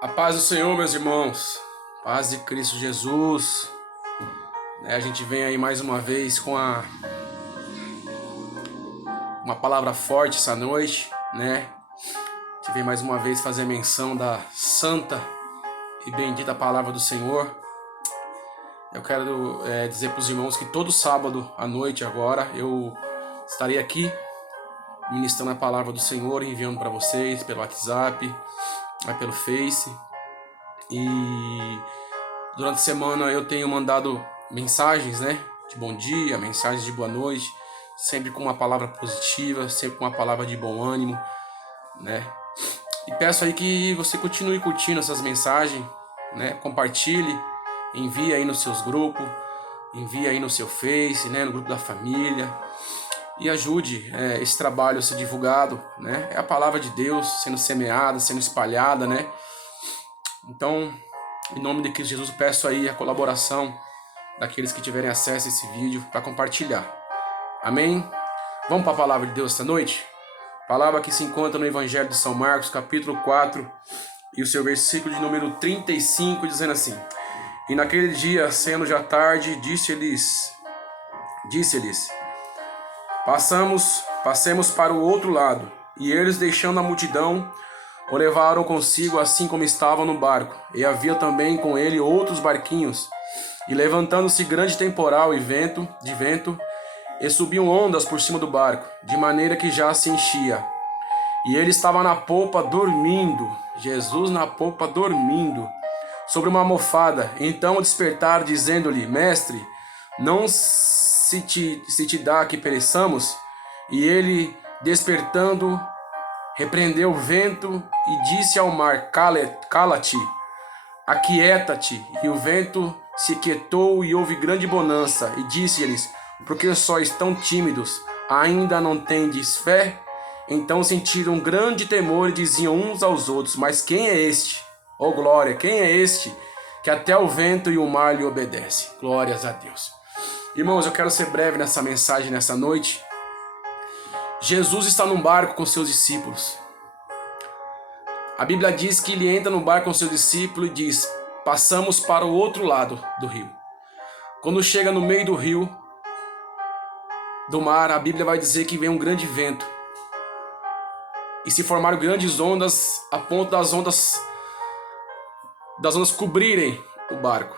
A paz do Senhor, meus irmãos. Paz de Cristo Jesus. A gente vem aí mais uma vez com uma palavra forte essa noite, né? A gente vem mais uma vez fazer menção da santa e bendita palavra do Senhor. Eu quero dizer para os irmãos que todo sábado à noite agora eu estarei aqui ministrando a palavra do Senhor, enviando para vocês pelo WhatsApp, pelo Face. E durante a semana eu tenho mandado mensagens, né, de bom dia, mensagens de boa noite, sempre com uma palavra positiva, sempre com uma palavra de bom ânimo, né? E peço aí que você continue curtindo essas mensagens, né? Compartilhe, envie aí nos seus grupos, envie aí no seu Face, né, no grupo da família, e ajude esse trabalho a ser divulgado, né? É a palavra de Deus sendo semeada, sendo espalhada, né? Então, em nome de Cristo Jesus, eu peço aí a colaboração daqueles que tiverem acesso a esse vídeo para compartilhar. Amém? Vamos para a palavra de Deus esta noite? Palavra que se encontra no Evangelho de São Marcos, capítulo 4, e o seu versículo de número 35, dizendo assim: E naquele dia, sendo já tarde, disse-lhes, passemos para o outro lado. E eles, deixando a multidão, o levaram consigo assim como estava no barco. E havia também com ele outros barquinhos. E levantando-se grande temporal e vento, e subiam ondas por cima do barco, de maneira que já se enchia. E ele estava na polpa dormindo, Jesus na polpa dormindo, sobre uma almofada. Então despertaram, dizendo-lhe: Mestre, não se te dá que pereçamos? E ele, despertando, repreendeu o vento e disse ao mar: Cala-te, aquieta-te. E o vento se quietou e houve grande bonança. E disse-lhes: Porque sois tão tímidos, ainda não tendes fé? Então sentiram grande temor e diziam uns aos outros: Mas quem é este? Oh glória, quem é este que até o vento e o mar lhe obedecem? Glórias a Deus. Irmãos, eu quero ser breve nessa mensagem nessa noite. Jesus está num barco com seus discípulos. A Bíblia diz que ele entra no barco com seus discípulos e diz: Passamos para o outro lado do rio. Quando chega no meio do rio, do mar, a Bíblia vai dizer que vem um grande vento. E se formaram grandes ondas, a ponto das ondas cobrirem o barco.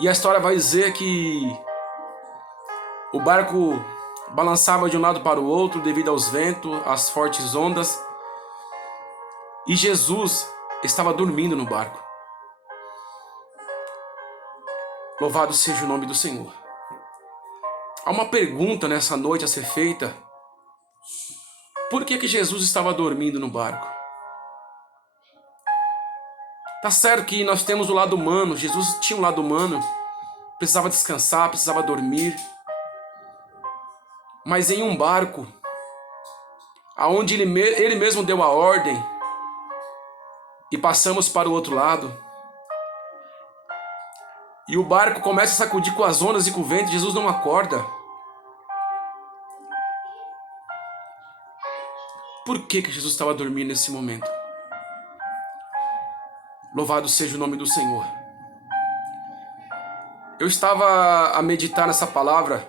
E a história vai dizer que o barco balançava de um lado para o outro devido aos ventos, às fortes ondas. E Jesus estava dormindo no barco. Louvado seja o nome do Senhor. Há uma pergunta nessa noite a ser feita. Por que Jesus estava dormindo no barco? Tá certo que nós temos o lado humano. Jesus tinha um lado humano. Precisava descansar, precisava dormir. Mas em um barco, aonde ele mesmo deu a ordem, e passamos para o outro lado, e o barco começa a sacudir com as ondas e com o vento, Jesus não acorda. Por que Jesus estava dormindo nesse momento? Louvado seja o nome do Senhor. Eu estava a meditar nessa palavra,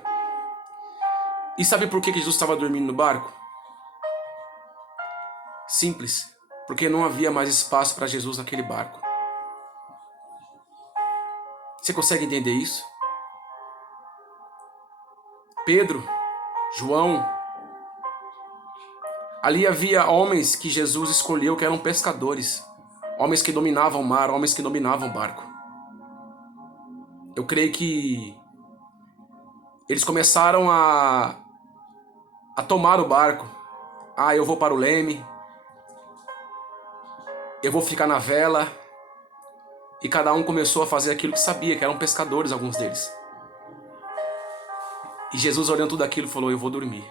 e sabe por que Jesus estava dormindo no barco? Simples, porque não havia mais espaço para Jesus naquele barco. Você consegue entender isso? Pedro, João, ali havia homens que Jesus escolheu que eram pescadores, homens que dominavam o mar, homens que dominavam o barco. Eu creio que eles começaram a tomar o barco. Eu vou para o leme, eu vou ficar na vela. E cada um começou a fazer aquilo que sabia, que eram pescadores, alguns deles. E Jesus, olhando tudo aquilo, falou: Eu vou dormir.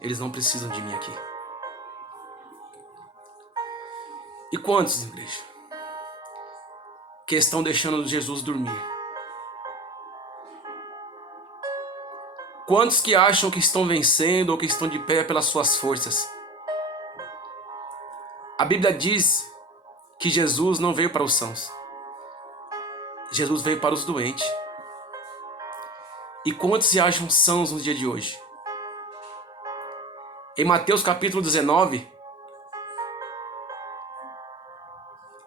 Eles não precisam de mim aqui. E quantos, igreja, que estão deixando Jesus dormir? Quantos que acham que estão vencendo ou que estão de pé pelas suas forças? A Bíblia diz que Jesus não veio para os sãos. Jesus veio para os doentes. E quantos se acham sãos no dia de hoje? Em Mateus capítulo 19,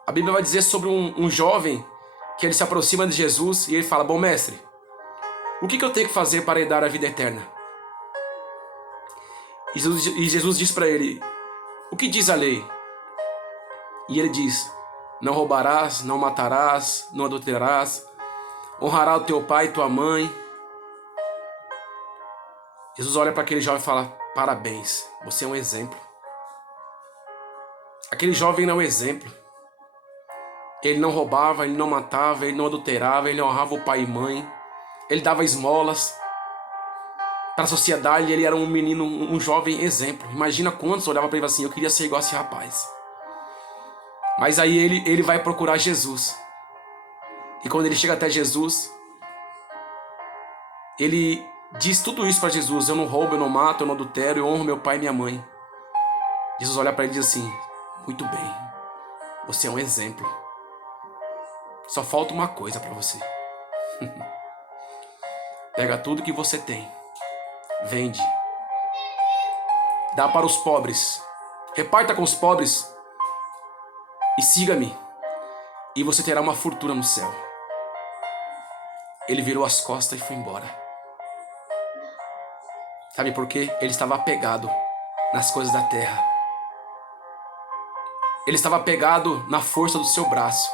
a Bíblia vai dizer sobre um jovem que ele se aproxima de Jesus e ele fala: bom mestre, o que eu tenho que fazer para herdar a vida eterna? E Jesus diz para ele: o que diz a lei? E ele diz: não roubarás, não matarás, não adulterarás, honrará o teu pai e tua mãe. Jesus olha para aquele jovem e fala: parabéns, você é um exemplo. Aquele jovem não é um exemplo. Ele não roubava, ele não matava, ele não adulterava, ele não honrava o pai e mãe. Ele dava esmolas. Para a sociedade ele era um menino, um jovem exemplo. Imagina quantos olhavam para ele assim: eu queria ser igual a esse rapaz. Mas aí ele vai procurar Jesus. E quando ele chega até Jesus, ele diz tudo isso para Jesus: eu não roubo, eu não mato, eu não adultero, eu honro meu pai e minha mãe. Jesus olha para ele e diz assim: muito bem, você é um exemplo. Só falta uma coisa para você. Pega tudo que você tem, vende, dá para os pobres, reparta com os pobres e siga-me, e você terá uma fortuna no céu. Ele virou as costas e foi embora. Sabe por quê? Ele estava apegado nas coisas da terra. Ele estava apegado na força do seu braço.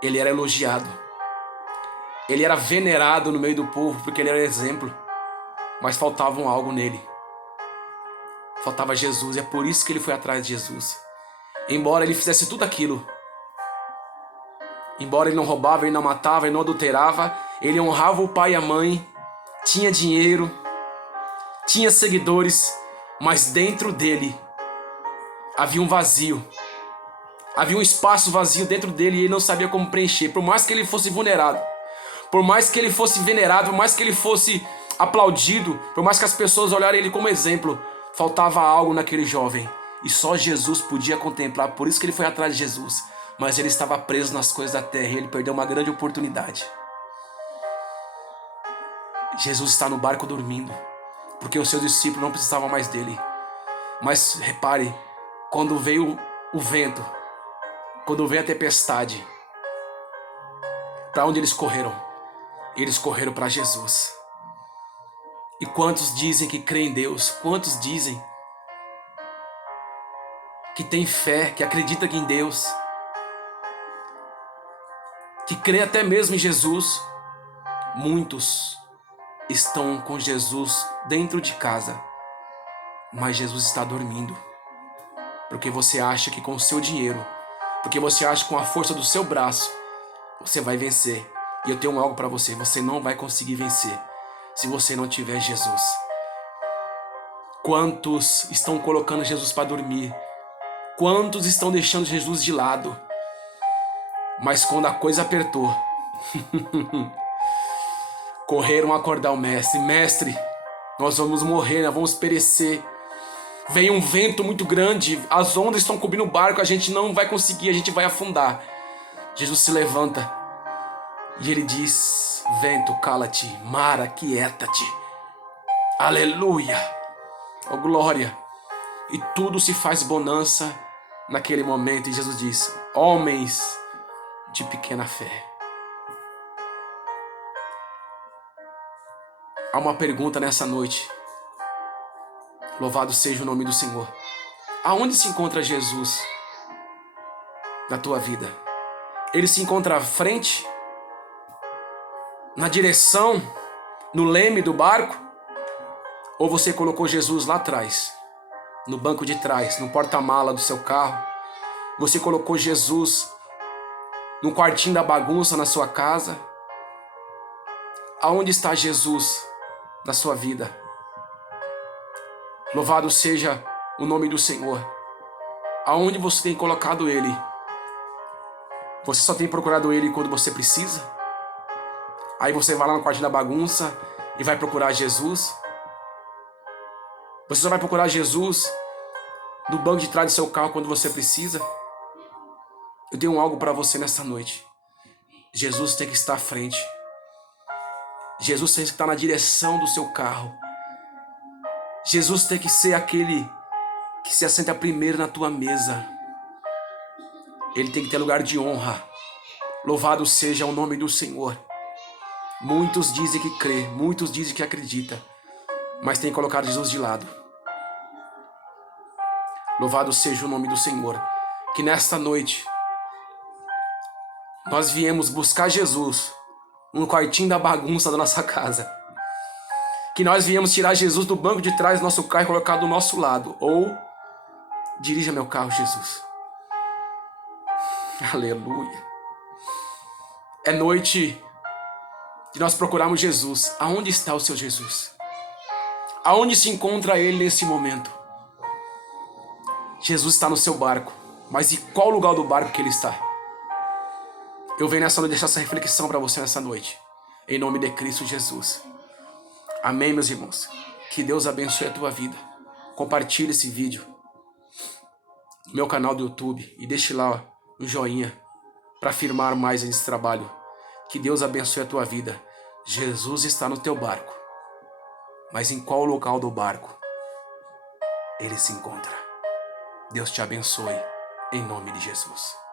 Ele era elogiado. Ele era venerado no meio do povo porque ele era exemplo. Mas faltava algo nele. Faltava Jesus, e é por isso que ele foi atrás de Jesus. Embora ele fizesse tudo aquilo, embora ele não roubava, ele não matava, ele não adulterava, ele honrava o pai e a mãe, tinha dinheiro, tinha seguidores, mas dentro dele havia um vazio. Havia um espaço vazio dentro dele e ele não sabia como preencher. Por mais que ele fosse vulnerado, por mais que ele fosse venerado, por mais que ele fosse aplaudido, por mais que as pessoas olhassem ele como exemplo, faltava algo naquele jovem. E só Jesus podia contemplar. Por isso que ele foi atrás de Jesus. Mas ele estava preso nas coisas da terra e ele perdeu uma grande oportunidade. Jesus está no barco dormindo, porque os seus discípulos não precisavam mais dele. Mas repare, quando veio o vento, quando veio a tempestade, para onde eles correram? Eles correram para Jesus. E quantos dizem que creem em Deus? Quantos dizem que tem fé, que acredita em Deus, que crê até mesmo em Jesus? Muitos estão com Jesus dentro de casa, mas Jesus está dormindo, porque você acha que com o seu dinheiro, porque você acha que com a força do seu braço você vai vencer. E eu tenho algo para você: você não vai conseguir vencer se você não tiver Jesus. Quantos estão colocando Jesus para dormir? Quantos estão deixando Jesus de lado? Mas quando a coisa apertou, correram acordar o mestre: mestre, nós vamos morrer, nós vamos perecer. Vem um vento muito grande, as ondas estão cobrindo o barco, a gente não vai conseguir, a gente vai afundar. Jesus se levanta e ele diz: vento, cala-te, mar, aquieta-te. Aleluia, oh glória. E tudo se faz bonança naquele momento. E Jesus diz: homens de pequena fé. Há uma pergunta nessa noite. Louvado seja o nome do Senhor. Aonde se encontra Jesus na tua vida? Ele se encontra à frente? Na direção? No leme do barco? Ou você colocou Jesus lá atrás? No banco de trás, no porta-mala do seu carro? Você colocou Jesus no quartinho da bagunça na sua casa? Aonde está Jesus na sua vida? Louvado seja o nome do Senhor. Aonde você tem colocado Ele? Você só tem procurado Ele quando você precisa? Aí você vai lá no quartinho da bagunça e vai procurar Jesus? Você só vai procurar Jesus no banco de trás do seu carro quando você precisa? Eu tenho algo para você nessa noite. Jesus tem que estar à frente. Jesus tem que estar na direção do seu carro. Jesus tem que ser aquele que se assenta primeiro na tua mesa. Ele tem que ter lugar de honra. Louvado seja o nome do Senhor. Muitos dizem que crê, muitos dizem que acredita, mas tem que colocar Jesus de lado. Louvado seja o nome do Senhor. Que nesta noite nós viemos buscar Jesus no quartinho da bagunça da nossa casa. Que nós viemos tirar Jesus do banco de trás do nosso carro e colocar do nosso lado. Ou, dirija meu carro, Jesus. Aleluia. É noite de nós procurarmos Jesus. Aonde está o seu Jesus? Aonde se encontra ele nesse momento? Jesus está no seu barco. Mas em qual lugar do barco que ele está? Eu venho nessa noite deixar essa reflexão para você nessa noite. Em nome de Cristo Jesus. Amém, meus irmãos. Que Deus abençoe a tua vida. Compartilhe esse vídeo no meu canal do YouTube e deixe lá um joinha para afirmar mais esse trabalho. Que Deus abençoe a tua vida. Jesus está no teu barco. Mas em qual local do barco ele se encontra? Deus te abençoe em nome de Jesus.